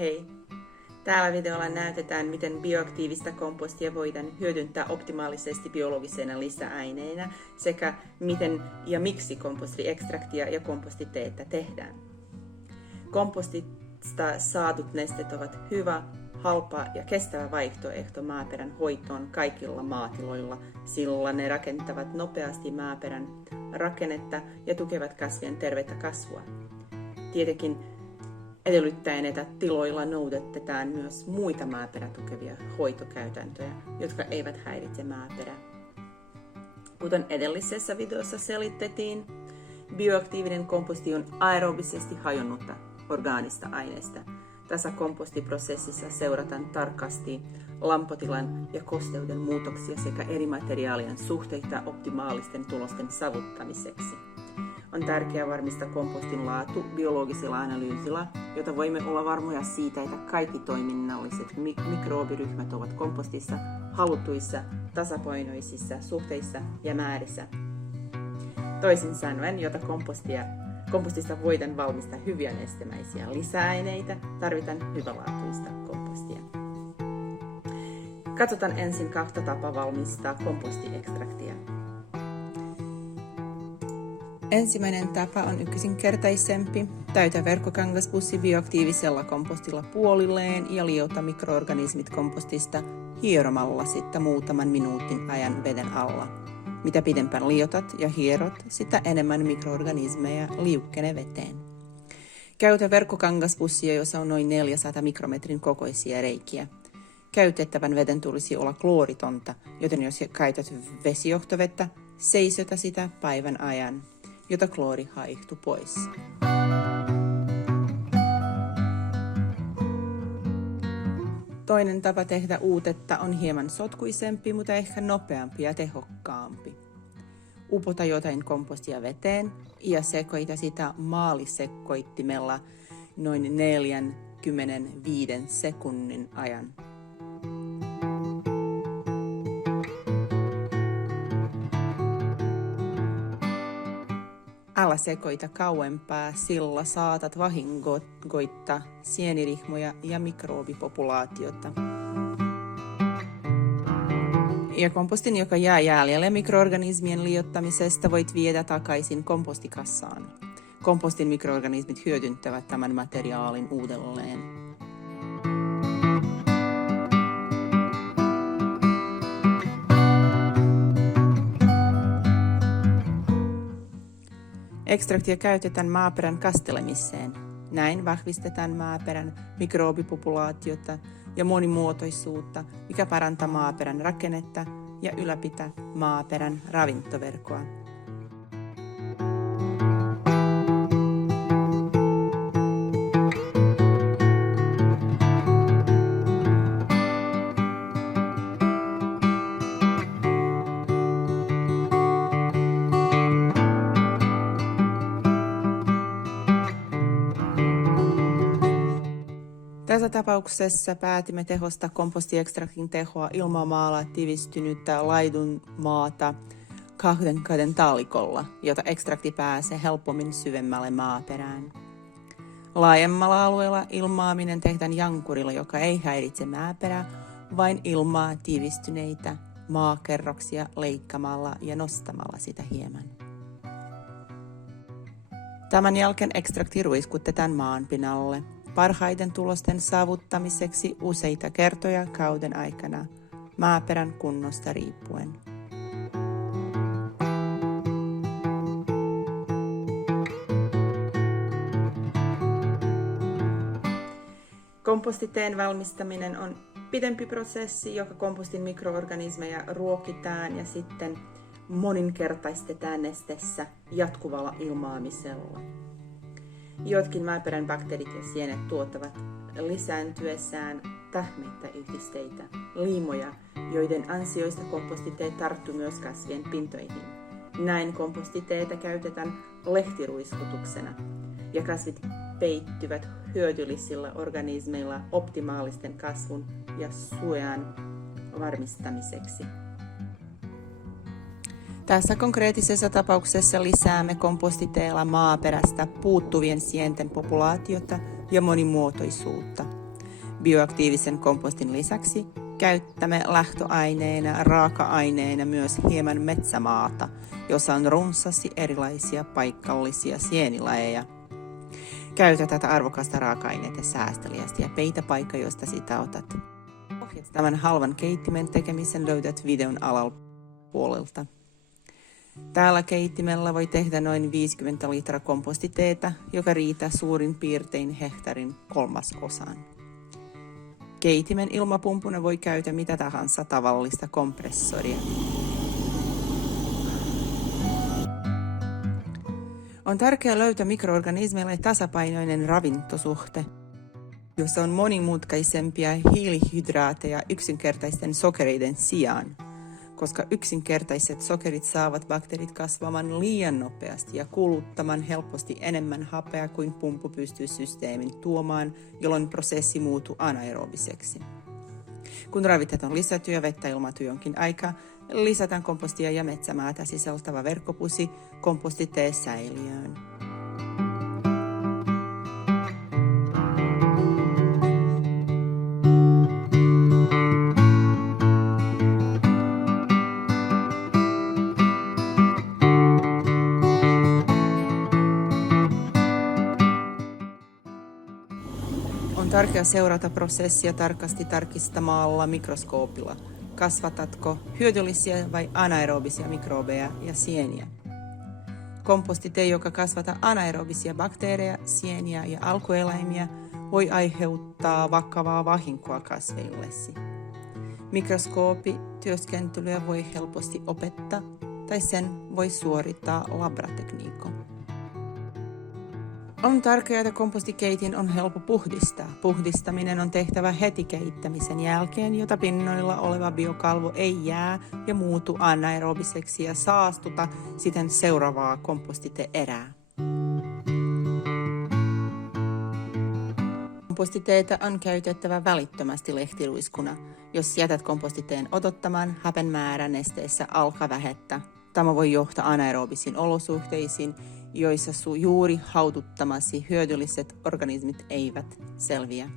Hei! Täällä videolla näytetään, miten bioaktiivista kompostia voidaan hyödyntää optimaalisesti biologisena lisäaineena sekä miten ja miksi kompostiekstraktia ja kompostiteettä tehdään. Kompostista saadut nestet ovat hyvä, halpa ja kestävä vaihtoehto maaperän hoitoon kaikilla maatiloilla, sillä ne rakentavat nopeasti maaperän rakennetta ja tukevat kasvien tervettä kasvua. Tietenkin edellyttäen, että tiloilla noudatetaan myös muita maaperää tukevia hoitokäytäntöjä, jotka eivät häiritse maaperää. Kuten edellisessä videossa selitettiin, bioaktiivinen komposti on aerobisesti hajonnutta orgaanista aineesta. Tässä kompostiprosessissa seurataan tarkasti lämpötilan ja kosteuden muutoksia sekä eri materiaalien suhteita optimaalisten tulosten saavuttamiseksi. On tärkeää varmistaa kompostin laatu biologisella analyysilla, jotta voimme olla varmoja siitä, että kaikki toiminnalliset mikrobiryhmät ovat kompostissa haluttuissa, tasapainoisissa suhteissa ja määrissä. Toisin sanoen, jotta kompostista voidaan valmistaa hyviä nestemäisiä lisäaineita, tarvitaan hyvälaatuista kompostia. Katsotaan ensin kahta tapaa valmistaa kompostiekstraktia. Ensimmäinen tapa on yksinkertaisempi. Täytä verkkokangaspussi bioaktiivisella kompostilla puolilleen ja liota mikroorganismit kompostista hieromalla sitten muutaman minuutin ajan veden alla. Mitä pidempään liotat ja hierot, sitä enemmän mikroorganismeja liukkenee veteen. Käytä verkkokangaspussia, jossa on noin 400 mikrometrin kokoisia reikiä. Käytettävän veden tulisi olla klooritonta, joten jos käytät vesijohtovettä, seisota sitä päivän ajan, jotta kloori haihtuu pois. Toinen tapa tehdä uutetta on hieman sotkuisempi, mutta ehkä nopeampi ja tehokkaampi. Upota jotain kompostia veteen ja sekoita sitä maalisekoittimella noin 45 sekunnin ajan. Älä sekoita kauempaa, sillä saatat vahingoittaa sienirihmoja ja mikrobipopulaatiota. Ja kompostin, joka jää jäljelle mikroorganismien liottamisesta, voit viedä takaisin kompostikassaan. Kompostin mikroorganismit hyödyntävät tämän materiaalin uudelleen. Ekstraktia käytetään maaperän kastelemiseen. Näin vahvistetaan maaperän mikrobipopulaatiota ja monimuotoisuutta, mikä parantaa maaperän rakennetta ja ylläpitää maaperän ravintoverkkoa. Tässä tapauksessa päätimme tehostaa kompostiekstraktin tehoa ilmamaalla tiivistynyttä laidunmaata 2 käden taulikolla, jota ekstrakti pääsee helpommin syvemmälle maaperään. Laajemmalla alueella ilmaaminen tehdään jankurilla, joka ei häiritse maaperää, vain ilmaa tiivistyneitä maakerroksia leikkamalla ja nostamalla sitä hieman. Tämän jälkeen ekstrakti ruiskutetaan maan pinnalle parhaiden tulosten saavuttamiseksi useita kertoja kauden aikana, maaperän kunnosta riippuen. Kompostiteen valmistaminen on pidempi prosessi, joka kompostin mikroorganismeja ruokitaan ja sitten moninkertaistetaan nesteessä jatkuvalla ilmaamisella. Jotkin maaperän bakteerit ja sienet tuottavat lisääntyessään tähmeitä yhdisteitä, liimoja, joiden ansioista kompostiteet tarttuu myös kasvien pintoihin. Näin kompostiteitä käytetään lehtiruiskutuksena ja kasvit peittyvät hyödyllisillä organismeilla optimaalisten kasvun ja suojan varmistamiseksi. Tässä konkreettisessa tapauksessa lisäämme kompostiteella maaperästä puuttuvien sienten populaatiota ja monimuotoisuutta. Bioaktiivisen kompostin lisäksi käyttämme lähtöaineena raaka-aineena myös hieman metsämaata, jossa on runsaasti erilaisia paikallisia sienilajeja. Käytä tätä arvokasta raaka-aineita säästeliästi ja peitä paikka, josta sitä otat. Ohjeet tämän halvan keittimen tekemisen löydät videon alapuolelta. Täällä keittimellä voi tehdä noin 50 litraa kompostiteetä, joka riittää suurin piirtein hehtaarin 1/3. Keitimen ilmapumpuna voi käyttää mitä tahansa tavallista kompressoria. On tärkeää löytää mikroorganismeille tasapainoinen ravintosuhte, jossa on monimutkaisempia hiilihydraatteja yksinkertaisten sokereiden sijaan, koska yksinkertaiset sokerit saavat bakteerit kasvamaan liian nopeasti ja kuluttamaan helposti enemmän happea kuin pumpu pystyy systeemin tuomaan, jolloin prosessi muuttuu anaerobiseksi. Kun ravinteet on lisätty ja vettä ilmaantuu jonkin aikaa, lisätään kompostia ja metsämaata sisältävä verkkopussi kompostiteesäiliöön. On tärkeää seurata prosessia tarkasti tarkistamalla mikroskoopilla. Kasvatatko hyödyllisiä vai anaerobisia mikrobeja ja sieniä? Kompostite, joka kasvata anaerobisia bakteereja, sieniä ja alkueläimiä, voi aiheuttaa vakavaa vahinkoa kasveillesi. Mikroskoopityöskentelyä voi helposti opettaa tai sen voi suorittaa labratekniikalla. On tärkeää, että kompostikeitin on helppo puhdistaa. Puhdistaminen on tehtävä heti keittämisen jälkeen, jota pinnoilla oleva biokalvo ei jää ja muutu anaerobiseksi ja saastuta siten seuraavaa kompostite-erää. Kompostiteitä on käytettävä välittömästi lehtiluiskuna. Jos jätät kompostiteen odottamaan, hapen määrä nesteessä alkaa vähetä. Tämä voi johtaa anaerobisiin olosuhteisiin, joissa juuri hauduttamasi hyödylliset organismit eivät selviä.